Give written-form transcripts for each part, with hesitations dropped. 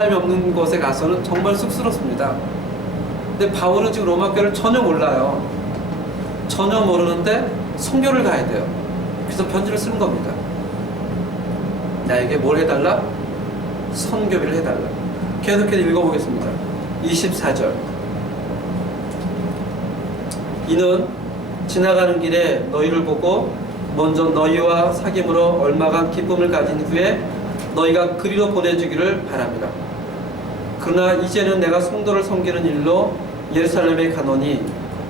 사람이 없는 곳에 가서는 정말 쑥스럽습니다. 근데 바울은 지금 로마교를 전혀 몰라요. 전혀 모르는데 선교를 가야 돼요. 그래서 편지를 쓰는 겁니다. 나에게 뭘 해달라? 선교비를 해달라. 계속해서 읽어보겠습니다. 24절. 이는 지나가는 길에 너희를 보고 먼저 너희와 사귐으로 얼마간 기쁨을 가진 후에 너희가 그리로 보내주기를 바랍니다. 그러나 이제는 내가 성도를 섬기는 일로 예루살렘에 가노니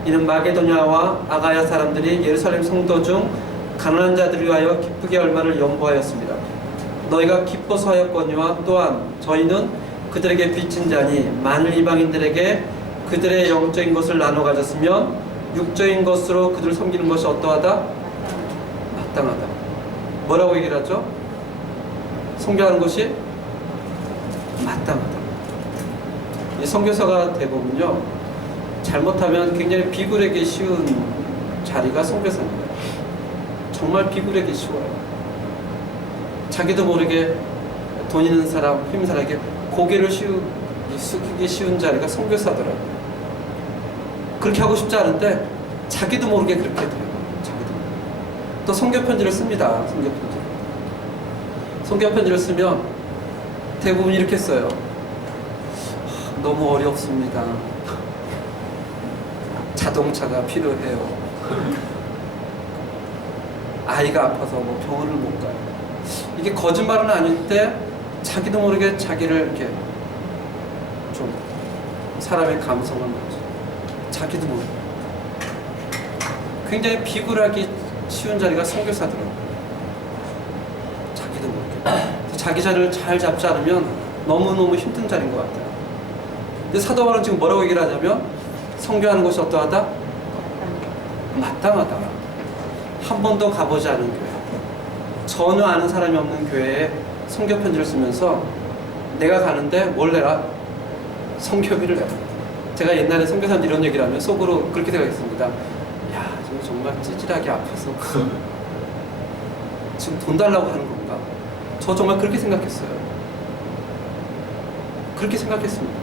이는 마게도냐와 아가야 사람들이 예루살렘 성도 중 가난한 자들을 위하여 기쁘게 얼마를 연보하였습니다. 너희가 기뻐서 하였거니와 또한 저희는 그들에게 빚진 자니 만일 이방인들에게 그들의 영적인 것을 나눠 가졌으면 육적인 것으로 그들을 섬기는 것이 어떠하다? 마땅하다. 뭐라고 얘기를 하죠? 선교하는 것이 마땅하다. 이 선교사가 대부분요, 잘못하면 굉장히 비굴하기 쉬운 자리가 선교사입니다. 정말 비굴하기 쉬워요. 자기도 모르게 돈 있는 사람, 힘있는 사람에게 고개를 숙이기 쉬운 자리가 선교사더라고요. 그렇게 하고 싶지 않은데 자기도 모르게 그렇게 돼요. 자기도. 또 선교편지를 씁니다. 선교편지를 쓰면 대부분 이렇게 써요. 너무 어렵습니다. 자동차가 필요해요. 아이가 아파서 뭐 병원을 못 가요. 이게 거짓말은 아닌데 자기도 모르게 자기를 이렇게 좀 사람의 감성을 맞죠. 자기도 모르게 굉장히 비굴하기 쉬운 자리가 선교사더라고요. 자기도 모르게 자기 자리를 잘 잡지 않으면 너무너무 힘든 자리인 것 같아요. 근데 사도 바울은 지금 뭐라고 얘기를 하냐면 선교하는 것이 어떠하다? 마땅하다. 한 번도 가보지 않은 교회, 전혀 아는 사람이 없는 교회에 선교편지를 쓰면서 내가 가는데 뭘 내라? 선교비를 내라. 제가 옛날에 선교사한테 이런 얘기를 하면 속으로 그렇게 생각했습니다. 야, 저 정말 찌질하게 아파서 지금 돈 달라고 하는 건가? 저 정말 그렇게 생각했어요. 그렇게 생각했습니다.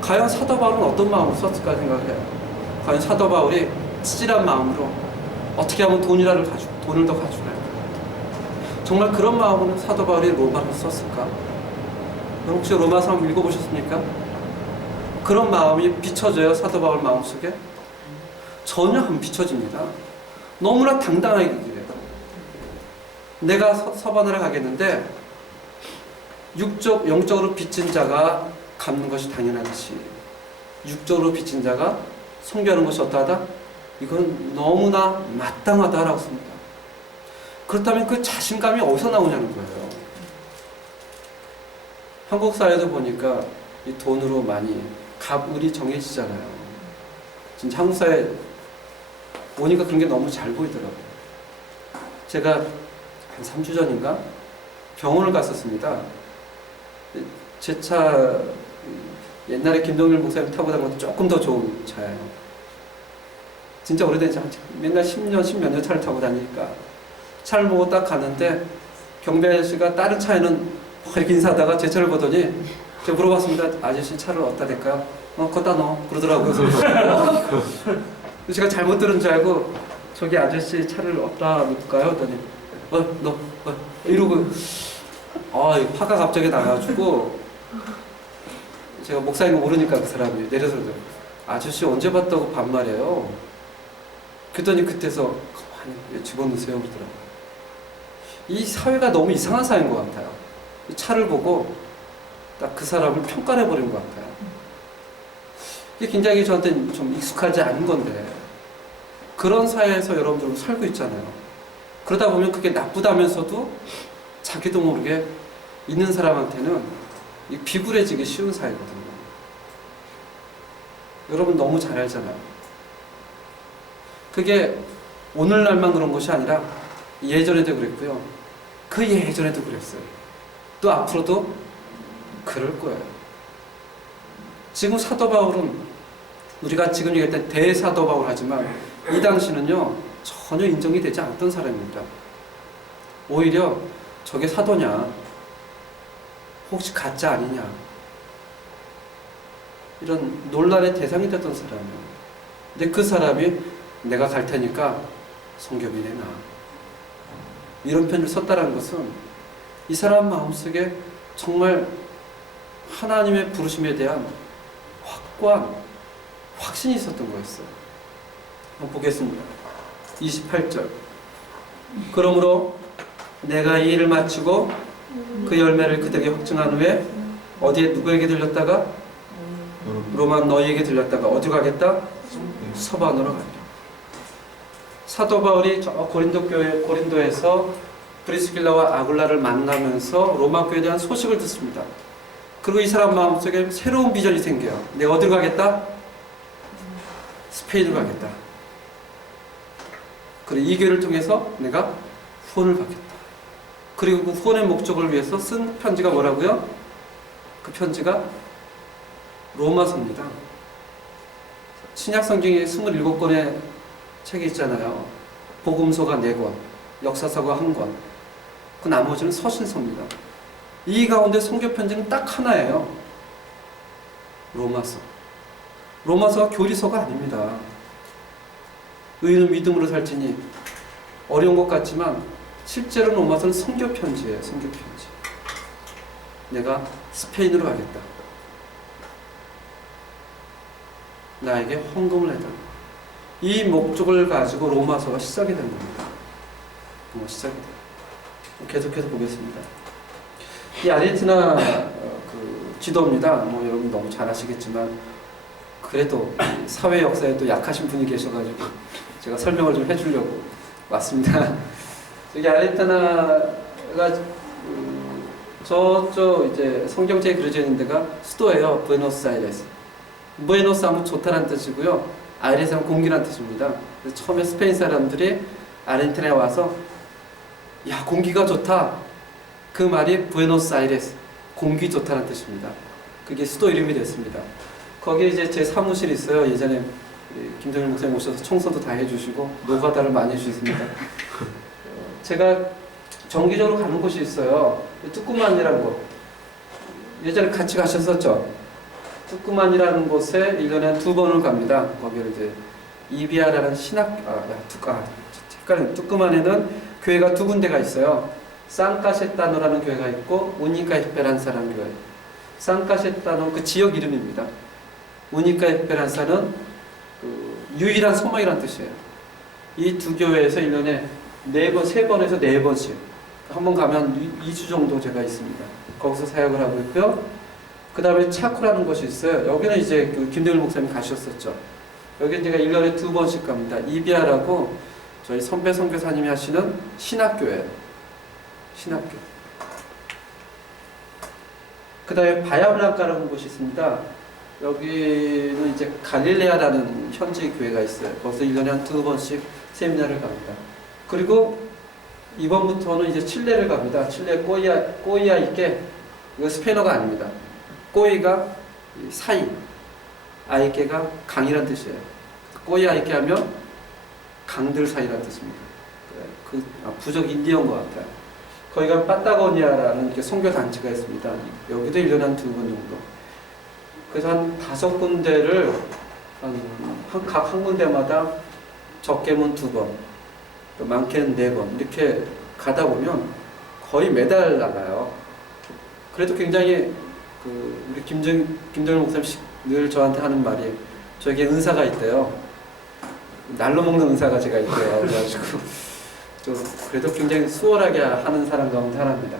과연 사도 바울은 어떤 마음으로 썼을까 생각해요. 과연 사도 바울이 찌질한 마음으로 어떻게 하면 돈을 더 가져갈까? 정말 그런 마음으로 사도 바울이 로마를 썼을까? 혹시 로마서 한번 읽어보셨습니까? 그런 마음이 비춰져요, 사도 바울 마음속에? 전혀 안 비춰집니다. 너무나 당당하게 얘기해요. 내가 서반하러 가겠는데 영적으로 빚진 자가 갚는 것이 당연하듯이 육적으로 빚진 자가 선교하는 것이 어떠하다? 이건 너무나 마땅하다라고 씁니다. 그렇다면 그 자신감이 어디서 나오냐는 거예요. 한국 사회도 보니까 이 돈으로 많이 갑을이 정해지잖아요. 진짜 한국 사회 오니까 그런 게 너무 잘 보이더라고요. 제가 한 3주 전인가 병원을 갔었습니다. 제 차 옛날에 김동일 목사님 타고 다니는 것도 조금 더 좋은 차예요. 진짜 오래된 차, 맨날 10년, 10몇 년 차를 타고 다니니까 차를 보고 딱 갔는데 경비 아저씨가 다른 차에는 이렇게 인사하다가 제 차를 보더니 제가 물어봤습니다. 아저씨 차를 어디다 댈까요? 거기다 넣어 그러더라고요. 제가 잘못 들은 줄 알고 저기 아저씨 차를 어디다 놓을까요? 그랬더니 이러고 화가 갑자기 나가지고 제가 목사인 거 모르니까 그 사람이 내려서 아저씨 언제 봤다고 반말해요. 그랬더니 그때서 가만히 집어넣으세요 그러더라고요. 이 사회가 너무 이상한 사회인 것 같아요. 차를 보고 딱 그 사람을 평가해버린 것 같아요. 이게 굉장히 저한테는 좀 익숙하지 않은 건데 그런 사회에서 여러분들은 살고 있잖아요. 그러다 보면 그게 나쁘다면서도 자기도 모르게 있는 사람한테는 비굴해지기 쉬운 사회거든요. 여러분 너무 잘 알잖아요. 그게 오늘날만 그런 것이 아니라 예전에도 그랬고요. 그 예전에도 그랬어요. 또 앞으로도 그럴 거예요. 지금 사도 바울은 우리가 지금 얘기할 때 대사도 바울 하지만 이 당시는요 전혀 인정이 되지 않았던 사람입니다. 오히려 저게 사도냐, 혹시 가짜 아니냐, 이런 논란의 대상이 됐던 사람이에요. 근데 그 사람이 내가 갈 테니까 성경이 내놔, 이런 편지를 썼다는 것은 이 사람 마음속에 정말 하나님의 부르심에 대한 확고한 확신이 있었던 거였어요. 한번 보겠습니다. 28절. 그러므로 내가 이 일을 마치고 그 열매를 그들에게 확증한 후에 어디에 누구에게 들렸다가? 로마 너희에게 들렸다가 어디로 가겠다? 서반으로 가겠다. 사도 바울이 저 고린도에서 브리스길라와 아굴라를 만나면서 로마 교회에 대한 소식을 듣습니다. 그리고 이 사람 마음속에 새로운 비전이 생겨요. 내가 어디로 가겠다? 스페인으로 가겠다. 그리고 이 교회를 통해서 내가 후원을 받겠다. 그리고 그 후원의 목적을 위해서 쓴 편지가 뭐라고요? 그 편지가 로마서입니다. 신약 성경에 27권의 책이 있잖아요. 복음서가 4권, 역사서가 1권, 그 나머지는 서신서입니다. 이 가운데 선교 편지는 딱 하나예요. 로마서. 로마서가 교리서가 아닙니다. 의인은 믿음으로 살지니, 어려운 것 같지만 실제로 로마서는 선교 편지예요. 선교 편지. 내가 스페인으로 가겠다. 나에게 헌금을 해달라. 이 목적을 가지고 로마서가 시작이 된 겁니다. 시작이 돼요. 계속해서 보겠습니다. 이 아르헨티나 그 지도입니다. 여러분 너무 잘 아시겠지만 그래도 사회 역사에 또 약하신 분이 계셔가지고 제가 설명을 좀 해주려고 왔습니다. 여기 아르헨티나가 저쪽 이제 성경책에 그려져 있는 데가 수도예요. 부에노스아이레스. 부에노스 하면 좋다는 뜻이고요. 아이레스 하면 공기란 뜻입니다. 그래서 처음에 스페인 사람들이 아르헨티나에 와서 야, 공기가 좋다. 그 말이 부에노스아이레스, 공기 좋다는 뜻입니다. 그게 수도 이름이 됐습니다. 거기에 이제 제 사무실이 있어요. 예전에 김정일 목사님 오셔서 청소도 다 해주시고 노가다를 많이 해주셨습니다. 제가 정기적으로 가는 곳이 있어요. 뚜꾸만이라는 곳. 예전에 같이 가셨었죠? 뚜꾸만이라는 곳에 1년에 2번을 갑니다. 거기를 이제 이비아라는 헷갈리네. 뚜꾸만에는 교회가 2군데가 있어요. 산카세타노라는 교회가 있고 우니카 에스페란사라는 교회. 산카세타노 그 지역 이름입니다. 우니카 에스페란사는 그 유일한 소망이라는 뜻이에요. 이 두 교회에서 1년에 3번에서 4번씩 한 번 가면 2주 정도 제가 있습니다. 거기서 사역을 하고 있고요. 그 다음에 차쿠라는 곳이 있어요. 여기는 이제 그 김대일 목사님 가셨었죠. 여기 제가 1년에 2번씩 갑니다. 이비아라고 저희 선배 선교사님이 하시는 신학교예요. 신학교. 그 다음에 바야블랑카라는 곳이 있습니다. 여기는 이제 갈릴레아라는 현지 교회가 있어요. 거기서 1년에 한 2번씩 세미나를 갑니다. 그리고 이번부터는 이제 칠레를 갑니다. 칠레 꼬이아 있게, 이거 스페인어가 아닙니다. 꼬이가 사이, 아이케가 강이란 뜻이에요. 꼬이아 있게 하면 강들 사이란 뜻입니다. 부적 인디언 것 같아요. 거기가 파타고니아라는 이렇게 선교 단체가 있습니다. 여기도 1년에 한 2번 정도. 그래서 한 5군데를 각 한 군데마다 적게는 2번, 또 많게는 4번 이렇게 가다 보면 거의 매달 나가요. 그래도 굉장히 우리 김정일 목사님 늘 저한테 하는 말이 저에게 은사가 있대요. 날로 먹는 은사가 제가 있대요. 그래가지고 좀 그래도 굉장히 수월하게 하는 사람 가운데 하나입니다.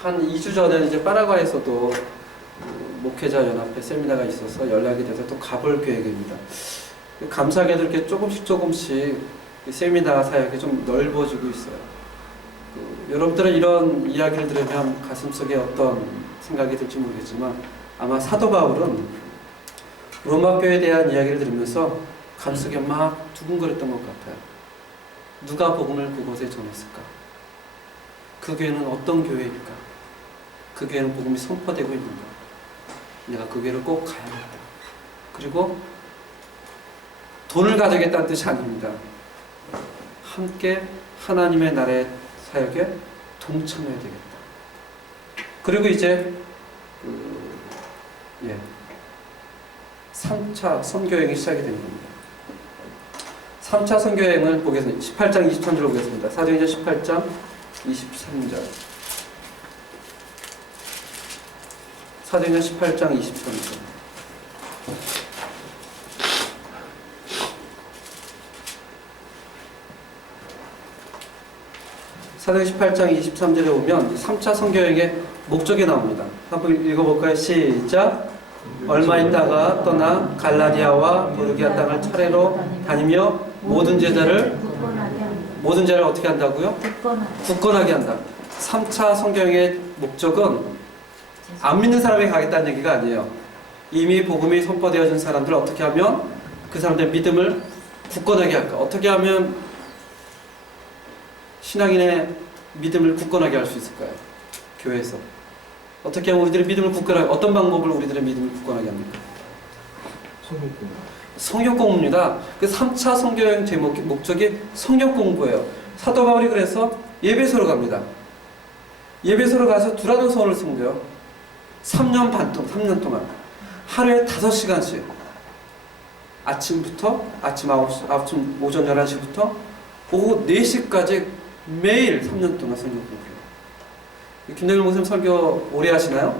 한 2주 전에 이제 파라과이에서도 목회자 연합회 세미나가 있어서 연락이 돼서 또 가볼 계획입니다. 감사하게도 이렇게 조금씩 세미나 사역이 좀 넓어지고 있어요. 여러분들은 이런 이야기를 들으면 가슴속에 어떤 생각이 들지 모르겠지만 아마 사도 바울은 로마 교회에 대한 이야기를 들으면서 가슴속에 막 두근거렸던 것 같아요. 누가 복음을 그곳에 전했을까? 그 교회는 어떤 교회일까? 그 교회는 복음이 선포되고 있는가? 내가 그 교회를 꼭 가야겠다. 그리고 돈을 가져겠다는 뜻이 아닙니다. 함께 하나님의 나라의 사역에 동참해야 되겠다. 그리고 이제 3차 선교여행이 시작이 된 겁니다. 3차 선교여행을 보겠습니다. 18장 23절 보겠습니다. 사도행전 18장 23절. 사도행전 18장 23절. 사도행전 18장 23절에 보면 3차 선교여행의 목적이 나옵니다. 한번 읽어볼까요? 시작. 얼마 있다가 떠나 갈라디아와 부르기아 땅을 차례로 다니며 모든 제자를 어떻게 한다고요? 굳건하게 한다. 3차 선교여행의 목적은 안 믿는 사람에게 가겠다는 얘기가 아니에요. 이미 복음이 선포되어진 사람들을 어떻게 하면 그 사람들의 믿음을 굳건하게 할까? 어떻게 하면 신앙인의 믿음을 굳건하게 할 수 있을까요? 교회에서 어떻게 하면 우리들의 믿음을 굳건하게, 어떤 방법을 우리들의 믿음을 굳건하게 합니까? 성경 공부입니다. 그 3차 선교여행 제목 목적이 성경 공부예요. 사도 바울이 그래서 예배소로 갑니다. 예배소로 가서 두라노선을 쓴대요. 3년 동안 하루에 5시간씩 아침부터 아침 9시, 오전 11시부터 오후 4시까지 매일 3년 동안 성경 공부해요. 김대일 목사님 설교 오래 하시나요?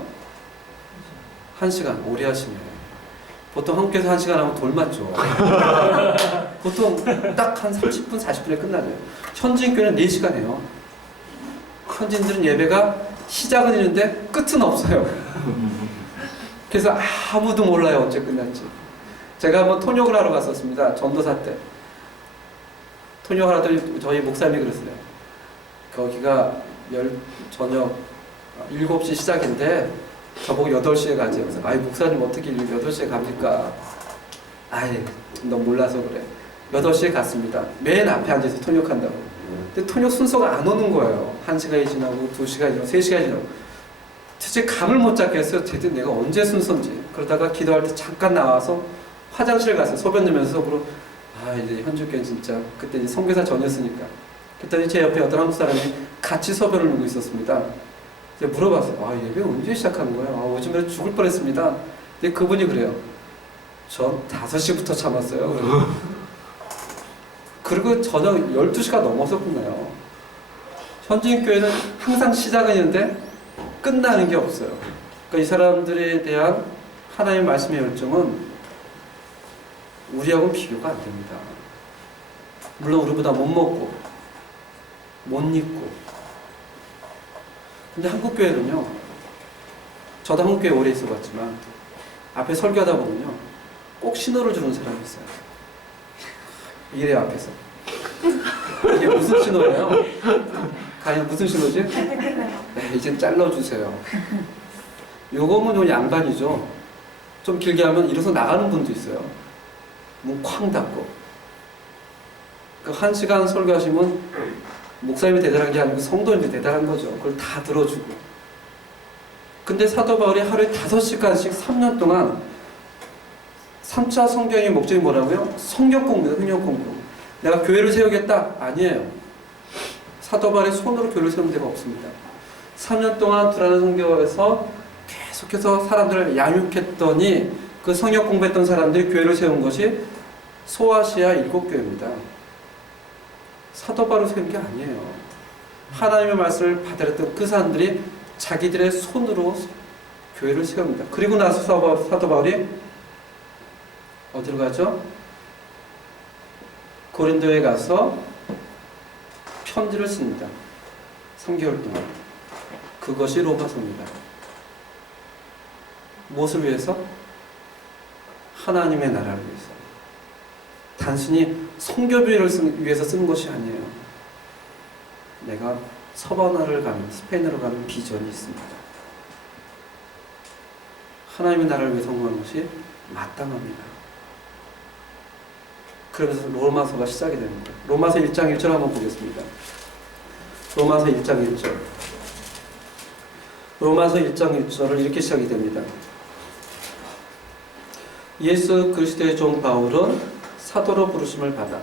1시간 오래 하시네요. 보통 한국에서 1시간 하면 돌 맞죠. 보통 딱 한 30분, 40분에 끝나요. 현지인교회는 4시간 해요. 현지인들은 예배가 시작은 있는데 끝은 없어요. 그래서 아무도 몰라요, 언제 끝날지. 제가 한번 통역을 하러 갔었습니다. 전도사 때. 통역을 하더니 저희 목사님이 그랬어요. 거기가 저녁 7시 시작인데 저보고 8시에 가지. 그래서 아이 목사님 어떻게 8시에 갑니까? 아이 너 몰라서 그래. 8시에 갔습니다. 맨 앞에 앉아서 통역한다고. 근데 통역 순서가 안 오는 거예요. 1시간이 지나고 2시간이 지나고 3시간이 지나고. 도대체 감을 못 잡겠어요. 대체 내가 언제 순서인지. 그러다가 기도할 때 잠깐 나와서 화장실 가서 소변 넣으면서 속으로 이제 현주교회 진짜 그때 이제 선교사 전이었으니까. 그랬더니 제 옆에 어떤 한국 사람이 같이 소변을 누고 있었습니다. 이제 물어봤어요. 예배 언제 시작하는 거예요? 요즘에 죽을 뻔했습니다. 근데 그분이 그래요. 전 5시부터 참았어요. 그리고 저녁 12시가 넘어서 끝나요. 현지인교회는 항상 시작은 있는데 끝나는 게 없어요. 그러니까 이 사람들에 대한 하나님의 말씀의 열정은 우리하고는 비교가 안 됩니다. 물론 우리보다 못 먹고 못 입고. 근데 한국교회는요, 저도 한국교회 오래 있어봤지만 앞에 설교하다 보면요 꼭 신호를 주는 사람이 있어요. 이래요. 앞에서 이게 무슨 신호예요? 과연 무슨 신호지? 네, 이제 잘라주세요. 요거는 좀 양반이죠. 좀 길게 하면 일어서 나가는 분도 있어요. 문 쾅 닫고. 그 1시간 설교하시면 목사님이 대단한 게 아니고 성도님이 대단한 거죠. 그걸 다 들어주고. 근데 사도 바울이 하루에 5시간씩 3년 동안 3차 성경의 목적이 뭐라고요? 성경 공부예요. 성경 공부. 내가 교회를 세우겠다? 아니에요. 사도 바울의 손으로 교회를 세운 데가 없습니다. 3년 동안 두라노 선교에서 계속해서 사람들을 양육했더니 그 성경 공부했던 사람들이 교회를 세운 것이 소아시아 7교회입니다. 사도 바울을 세운 게 아니에요. 하나님의 말씀을 받아들였던 그 사람들이 자기들의 손으로 교회를 세웁니다. 그리고 나서 사도 바울이 어디로 가죠? 고린도에 가서 편지를 씁니다. 3개월 동안. 그것이 로마서입니다. 무엇을 위해서? 하나님의 나라를 위해서. 단순히 성교비를 위해서 쓰는 것이 아니에요. 내가 서바나를 가는, 스페인으로 가는 비전이 있습니다. 하나님의 나라를 위해 성공하는 것이 마땅합니다. 그러면서 로마서가 시작이 됩니다. 로마서 1장 1절 한번 보겠습니다. 로마서 1장 1절. 로마서 1장 1절을 이렇게 시작이 됩니다. 예수 그리스도의 종 바울은 사도로 부르심을 받아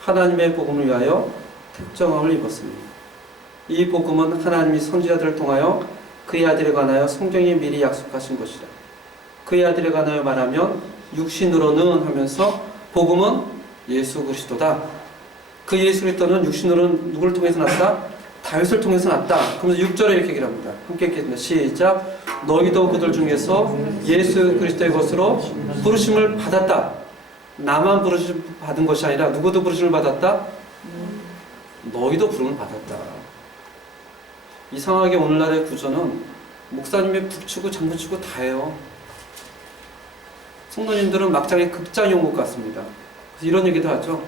하나님의 복음을 위하여 특정함을 입었습니다. 이 복음은 하나님이 선지자들을 통하여 그의 아들에 관하여 성경이 미리 약속하신 것이라. 그의 아들에 관하여 말하면 육신으로는 하면서 복음은 예수 그리스도다. 그 예수 그리스도는 육신으로는 누구를 통해서 났다? 다윗을 통해서 났다. 그러면서 6절에 이렇게 얘기를 합니다. 함께 읽겠습니다. 시작. 너희도 그들 중에서 예수 그리스도의 것으로 부르심을 받았다. 나만 부르심 받은 것이 아니라 누구도 부르심을 받았다? 너희도 부름을 받았다. 이상하게 오늘날의 구조는 목사님이 북치고 장구치고 다 해요. 성도님들은 막장에 극장이 온 것 같습니다. 그래서 이런 얘기도 하죠.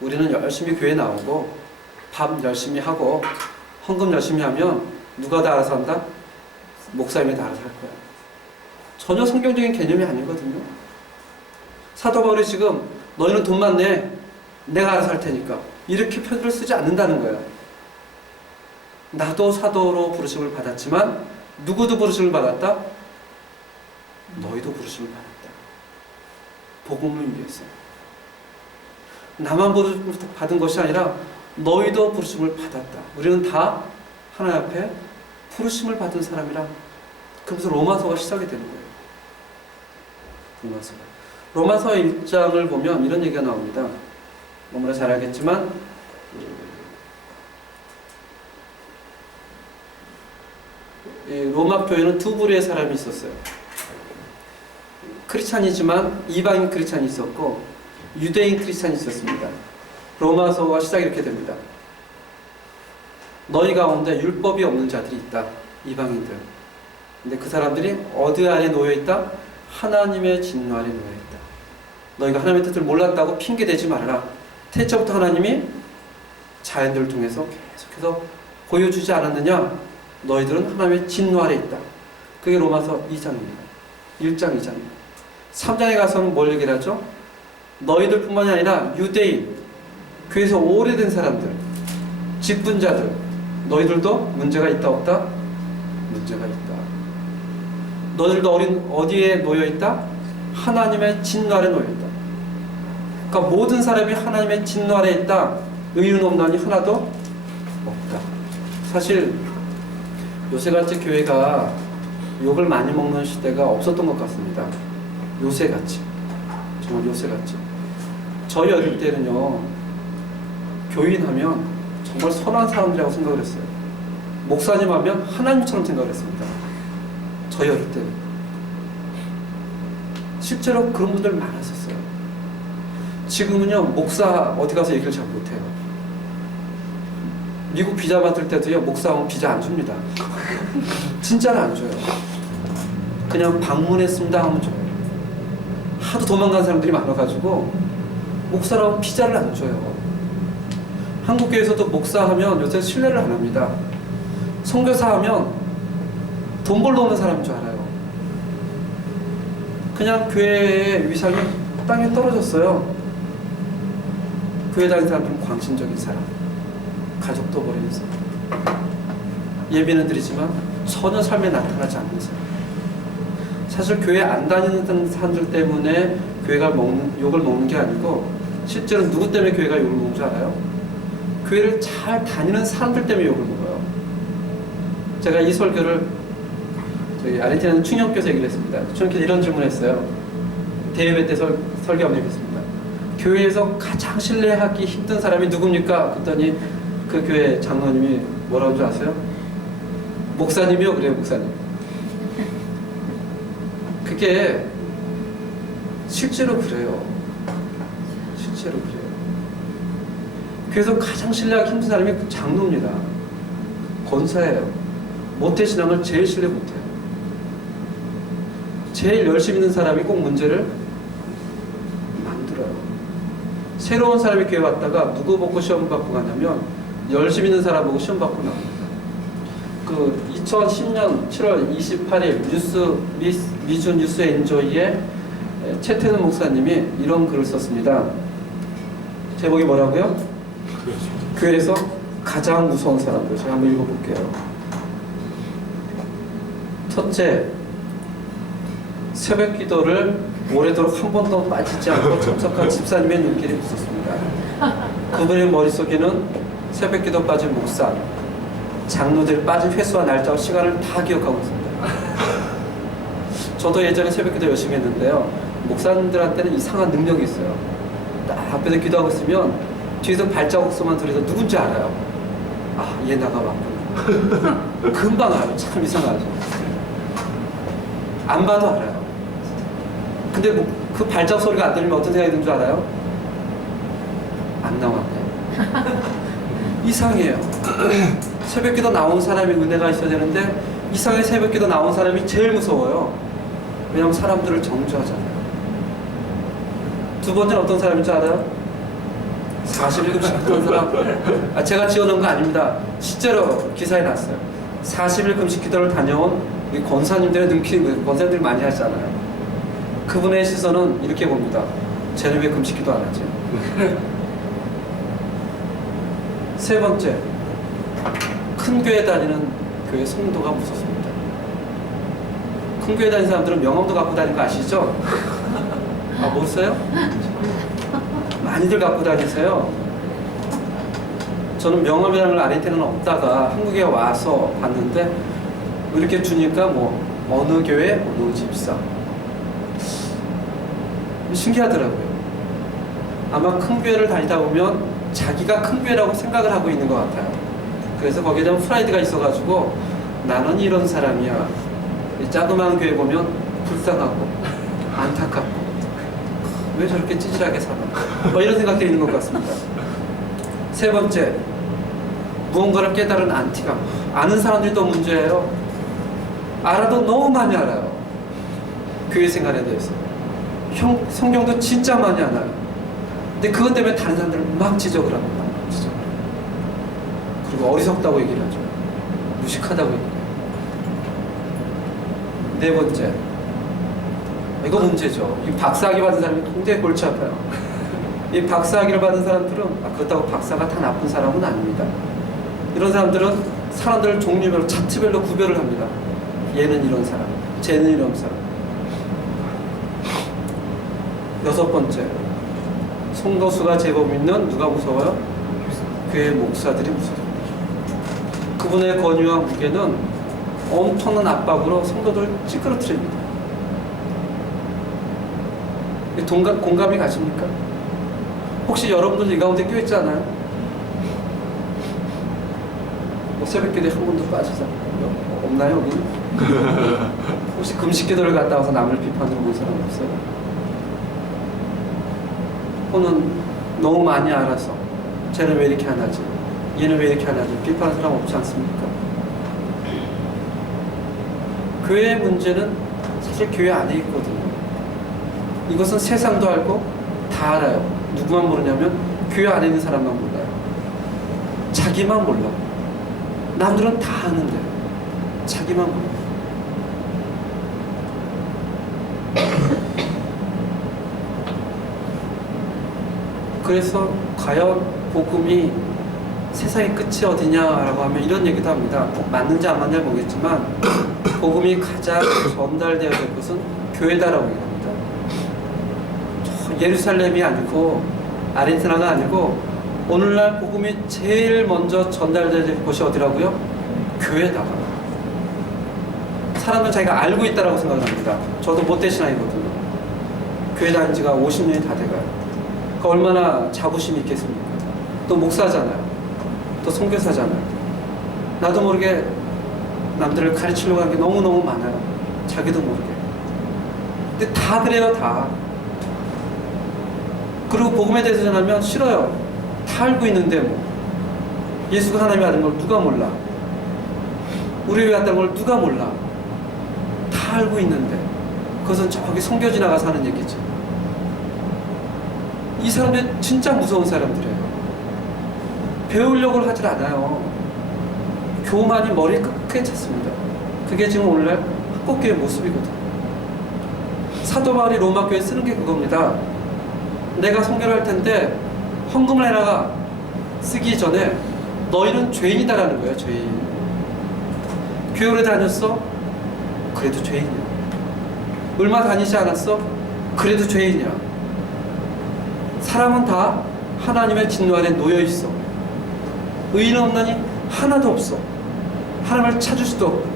우리는 열심히 교회 나오고 밥 열심히 하고 헌금 열심히 하면 누가 다 알아서 한다? 목사님이 다 알아서 할 거야. 전혀 성경적인 개념이 아니거든요. 사도 바울이 지금 너희는 돈만 내, 내가 알아서 할 테니까 이렇게 표현을 쓰지 않는다는 거야. 나도 사도로 부르심을 받았지만 누구도 부르심을 받았다? 너희도 부르심을 받았다. 복음을 위해서. 나만 부르심을 받은 것이 아니라 너희도 부르심을 받았다. 우리는 다 하나님 앞에 부르심을 받은 사람이라. 그러면서 로마서가 시작이 되는 거예요. 로마서 1장을 보면 이런 얘기가 나옵니다. 너무나 잘 알겠지만 로마 교회는 두 부류의 사람이 있었어요. 크리스찬이지만 이방인 크리스찬이 있었고 유대인 크리스찬이 있었습니다. 로마서가 시작이 이렇게 됩니다. 너희 가운데 율법이 없는 자들이 있다. 이방인들. 근데 그 사람들이 어디 아래 놓여 있다? 하나님의 진노 아래 놓여 있다. 너희가 하나님의 뜻을 몰랐다고 핑계대지 말아라. 태초부터 하나님이 자연들을 통해서 계속해서 보여주지 않았느냐? 너희들은 하나님의 진노 아래 있다. 그게 로마서 2장입니다. 1장, 2장입니다. 3장에 가서는 뭘 얘기를 하죠? 너희들 뿐만이 아니라 유대인, 교회에서 오래된 사람들, 직분자들, 너희들도 문제가 있다 없다? 문제가 있다. 너희들도 어디에 놓여있다? 하나님의 진노 아래 놓여있다. 그러니까 모든 사람이 하나님의 진노 아래 있다. 의인 없나니 하나도 없다. 사실 요새같이 교회가 욕을 많이 먹는 시대가 없었던 것 같습니다. 요새같이. 정말 요새같이. 저희 어릴 때는요, 교인하면 정말 선한 사람들이라고 생각을 했어요. 목사님 하면 하나님처럼 생각을 했습니다. 저희 어릴 때는. 실제로 그런 분들 많았었어요. 지금은요, 목사 어디 가서 얘기를 잘 못해요. 미국 비자 받을 때도요, 목사하면 비자 안 줍니다. 진짜로 안 줘요. 그냥 방문했습니다 하면 줘요. 하도 도망간 사람들이 많아가지고 목사라면 비자를 안 줘요. 한국교회에서도 목사하면 요새 신뢰를 안 합니다. 선교사 하면 돈 벌러 오는 사람인 줄 알아요. 그냥 교회의 위상이 땅에 떨어졌어요. 교회 다니는 사람들은 광신적인 사람, 가족도 버리는 사람, 예배는 드리지만 전혀 삶에 나타나지 않는 사람. 사실 교회 안 다니는 사람들 때문에 교회가 욕을 먹는 게 아니고 실제로 누구 때문에 교회가 욕을 먹는 줄 알아요? 교회를 잘 다니는 사람들 때문에 욕을 먹어요. 제가 이 설교를 저희 아르헨티나 충영교에서 얘기를 했습니다. 충영교에서 이런 질문을 했어요. 대예배 때 설교 한번 했습니다. 교회에서 가장 신뢰하기 힘든 사람이 누굽니까? 그랬더니 그 교회 장로님이 뭐라고 줄 아세요? 목사님이요? 그래요, 목사님. 그게 실제로 그래요. 실제로 그래요. 그래서 가장 신뢰하기 힘든 사람이 장로입니다. 권사예요. 모태신앙을 제일 신뢰 못해요. 제일 열심히 있는 사람이 꼭 문제를 만들어요. 새로운 사람이 교회 왔다가 누구 보고 시험 받고 가냐면 열심히 있는 사람 보고 시험 받고 나옵니다. 그 2010년 7월 28일 미주 뉴스 엔조이의 최태는 목사님이 이런 글을 썼습니다. 제목이 뭐라고요? 교회에서 가장 무서운 사람들. 제가 한번 읽어볼게요. 첫째, 새벽 기도를 오래도록 한 번도 빠지지 않고 참석한 집사님의 눈길이 있었습니다. 그분의 머릿속에는 새벽 기도 빠진 목사, 장로들 빠진 횟수와 날짜와 시간을 다 기억하고 있습니다. 저도 예전에 새벽기도 열심히 했는데요. 목사님들한테는 이상한 능력이 있어요. 딱 앞에서 기도하고 있으면 뒤에서 발자국 소만 소리에서 누군지 알아요. 아, 얘 나가 맞구나. 금방 알아요. 참 이상하죠. 안 봐도 알아요. 근데 그 발자국 소리가 안 들리면 어떤 생각이 드는 줄 알아요? 안 나왔네. 이상해요. 새벽기도 나온 사람이 은혜가 있어야 되는데 이상하게 새벽기도 나온 사람이 제일 무서워요. 왜냐면 사람들을 정죄하잖아요. 두 번째는 어떤 사람인 줄 알아요? 40일 금식했던 사람. 제가 지어놓은 거 아닙니다. 실제로 기사에 났어요. 40일 금식 기도를 다녀온 우리 권사님들의 눈길, 권사님들이 많이 하잖아요. 그분의 시선은 이렇게 봅니다. 쟤는 왜 금식 기도 안 하지? 세 번째, 큰 교회 다니는 교회 성도가 무섭습니다. 큰 교회 다니는 사람들은 명함도 갖고 다니는 거 아시죠? 아, 모르세요? 많이들 갖고 다니세요. 저는 명함이라는 걸 아닐 때는 없다가 한국에 와서 봤는데 이렇게 주니까 뭐 어느 교회 어느 집사, 신기하더라고요. 아마 큰 교회를 다니다 보면 자기가 큰 교회라고 생각을 하고 있는 것 같아요. 그래서 거기에 대한 프라이드가 있어가지고 나는 이런 사람이야. 자그마한 교회 보면 불쌍하고 안타깝고 왜 저렇게 찌질하게 사나, 뭐 이런 생각도 있는 것 같습니다. 세 번째, 무언가를 깨달은 안티감. 아는 사람들이 또 문제예요. 알아도 너무 많이 알아요. 교회 생활에 대해서. 성경도 진짜 많이 알아요. 근데 그것 때문에 다른 사람들을 막 지적을 합니다. 지적을. 그리고 어리석다고 얘기를 하죠. 무식하다고 얘기를 해요. 네 번째, 이거 문제죠. 이 박사학위 받은 사람이 굉장히 골치 아파요. 이 박사학위를 받은 사람들은 그렇다고 박사가 다 나쁜 사람은 아닙니다. 이런 사람들은 사람들을 종류별로 차트별로 구별을 합니다. 얘는 이런 사람, 쟤는 이런 사람. 여섯 번째, 성도수가 제법 있는 누가 무서워요? 교회 목사들이 무서워요. 그분의 권위와 무게는 엄청난 압박으로 성도들을 찌그러뜨립니다. 공감이 가십니까? 혹시 여러분들 이 가운데 껴있지 않아요? 뭐 새벽기도에 한 번도 빠지지 않나요? 없나요, 여기는? 혹시 금식기도를 갔다 와서 남을 비판으로 본 사람 없어요? 또는 너무 많이 알아서 쟤는 왜 이렇게 안 하지? 얘는 왜 이렇게 안 하지? 비판하는 사람 없지 않습니까? 교회의 문제는 사실 교회 안에 있거든요. 이것은 세상도 알고 다 알아요. 누구만 모르냐면 교회 안에 있는 사람만 몰라요. 자기만 몰라. 남들은 다 아는데 자기만 몰라. 그래서 과연 복음이 세상의 끝이 어디냐라고 하면 이런 얘기도 합니다. 맞는지 안 맞는지 모르겠지만 복음이 가장 전달되어야 될 것은 교회다라고 얘기합니다. 예루살렘이 아니고 아르헨티나가 아니고 오늘날 복음이 제일 먼저 전달되어야 될 곳이 어디라고요? 교회다. 사람들은 자기가 알고 있다라고 생각합니다. 저도 못된 신앙이거든요. 교회 다닌 지가 50년이 다 돼가요. 그 얼마나 자부심이 있겠습니까? 또 목사잖아요. 또 선교사잖아요. 나도 모르게 남들을 가르치려고 하는 게 너무너무 많아요. 자기도 모르게. 근데 다 그래요, 다. 그리고 복음에 대해서 전하면 싫어요. 다 알고 있는데 뭐. 예수가 하나님이 아는 걸 누가 몰라? 우리 왜 왔다는 걸 누가 몰라? 다 알고 있는데. 그것은 저기 성교 지나가서 하는 얘기죠. 이 사람들 진짜 무서운 사람들이에요. 배우려고 하질 않아요. 교만이 머리 끝에 찼습니다. 그게 지금 오늘날 한국교회 모습이거든요. 사도 바울이 로마 교회에 쓰는 게 그겁니다. 내가 선교를 할 텐데 헌금을 해라가 쓰기 전에 너희는 죄인이다라는 거예요. 죄인. 교회 오래 다녔어? 그래도 죄인이야. 얼마 다니지 않았어? 그래도 죄인이야. 사람은 다 하나님의 진노 아래 놓여 있어. 의인은 없나니 하나도 없어. 하나님을 찾을 수도 없고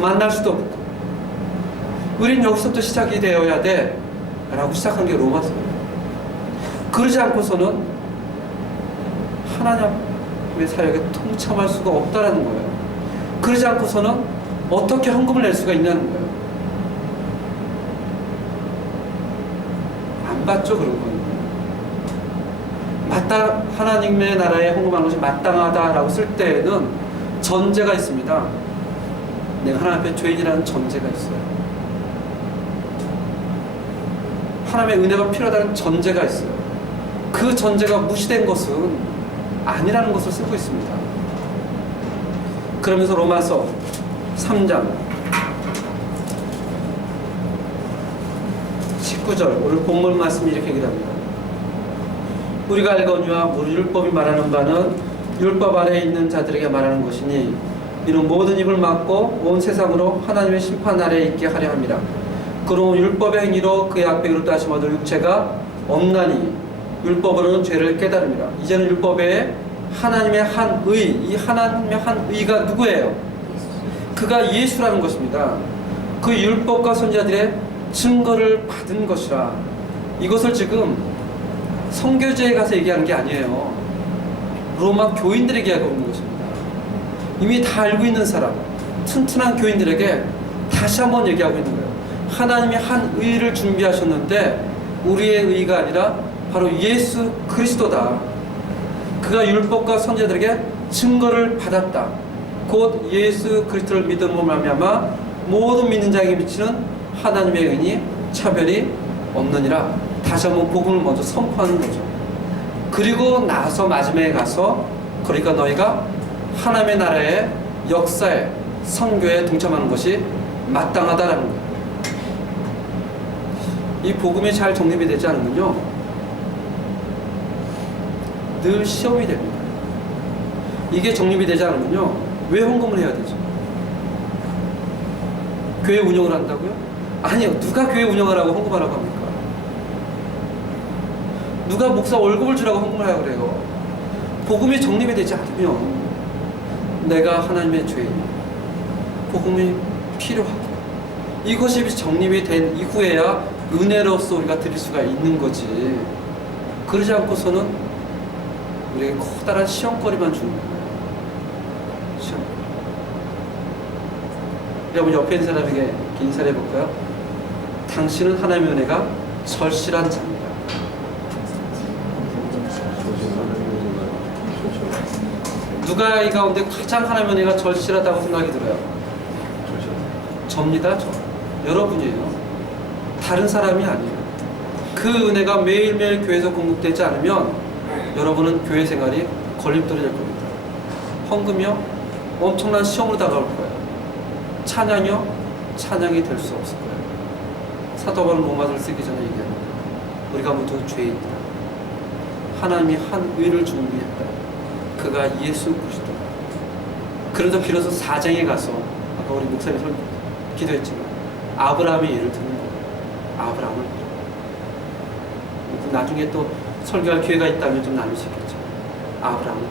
만날 수도 없고 우린 여기서부터 시작이 되어야 돼 라고 시작한 게 로마서예요. 그러지 않고서는 하나님의 사역에 동참할 수가 없다라는 거예요. 그러지 않고서는 어떻게 헌금을 낼 수가 있냐는 거예요. 안 받죠, 그런 건. 하나님의 나라에 헌금하는 것이 마땅하다라고 쓸 때에는 전제가 있습니다. 내가 하나님 앞에 죄인이라는 전제가 있어요. 하나님의 은혜가 필요하다는 전제가 있어요. 그 전제가 무시된 것은 아니라는 것을 쓰고 있습니다. 그러면서 로마서 3장 19절 오늘 본문 말씀이 이렇게 얘기합니다. 우리가 알거니와 우리 율법이 말하는 바는 율법 아래에 있는 자들에게 말하는 것이니 이는 모든 입을 막고 온 세상으로 하나님의 심판 아래에 있게 하려 함이라. 그러므로 율법의 행위로 그의 앞에 의롭다 하심 얻을 육체가 없나니 율법으로는 죄를 깨달음이라. 이제는 율법에 하나님의 한 의, 이 하나님의 한 의가 누구예요? 그가 예수라는 것입니다. 그 율법과 선지자들의 증거를 받은 것이라. 이것을 지금 선교제에 가서 얘기하는 게 아니에요. 로마 교인들에게 얘기하고 있는 것입니다. 이미 다 알고 있는 사람, 튼튼한 교인들에게 다시 한번 얘기하고 있는 거예요. 하나님이 한 의를 준비하셨는데 우리의 의가 아니라 바로 예수 그리스도다. 그가 율법과 선지자들에게 증거를 받았다. 곧 예수 그리스도를 믿음으로 말미암아 모든 믿는 자에게 미치는 하나님의 은이 차별이 없느니라. 다시 한번 복음을 먼저 선포하는 거죠. 그리고 나서 마지막에 가서 그러니까 너희가 하나님의 나라의 역사에 선교에 동참하는 것이 마땅하다라는 거예요. 이 복음이 잘 정립이 되지 않으면요 늘 시험이 됩니다. 이게 정립이 되지 않으면요 왜 헌금을 해야 되죠? 교회 운영을 한다고요? 아니요. 누가 교회 운영하라고 헌금하라고 합니까? 누가 목사 월급을 주라고 헌금을 하라고 그래요? 복음이 정립이 되지 않으면 내가 하나님의 죄인, 복음이 필요하고 이것이 정립이 된 이후에야 은혜로서 우리가 드릴 수가 있는 거지. 그러지 않고서는 우리에게 커다란 시험거리만 주는 거예요. 시험. 여러분 옆에 있는 사람에게 인사를 해볼까요? 당신은 하나님의 은혜가 절실한 자입니다. 누가 이 가운데 가장 하나님의 은혜가 절실하다고 생각이 들어요? 접니다. 저. 여러분이에요. 다른 사람이 아니에요. 그 은혜가 매일매일 교회에서 공급되지 않으면 여러분은 교회 생활이 걸림돌이 될 겁니다. 헌금이요? 엄청난 시험으로 다가올 거예요. 찬양이요? 찬양이 될 수 없을 거예요. 사도 바울은 로마서를 쓰기 전에 얘기합니다. 우리가 모두 죄인이다. 하나님이 한 의를 준비했다. 그가 예수 그리스도다. 그래도 비로소 4장에 가서 아까 우리 목사님 기도했지만 아브라함의 예를 드는 거예요. 아브라함을 나중에 또 설교할 기회가 있다면 좀 나눌 수 있겠죠. 아브라함은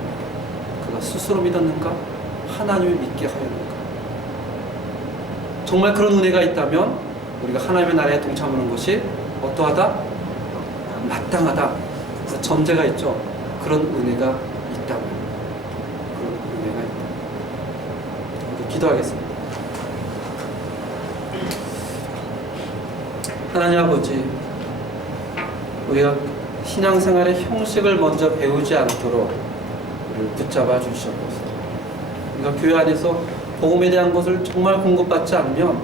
그가 스스로 믿었는가? 하나님을 믿게 하였는가? 정말 그런 은혜가 있다면 우리가 하나님의 나라에 동참하는 것이 어떠하다? 마땅하다. 그 전제가 있죠. 그런 은혜가 있다면 그런 은혜가 있다. 우리 기도하겠습니다. 하나님 아버지, 우리가 신앙생활의 형식을 먼저 배우지 않도록 우리를 붙잡아 주시옵소서. 우리가 교회 안에서 복음에 대한 것을 정말 공급받지 않으면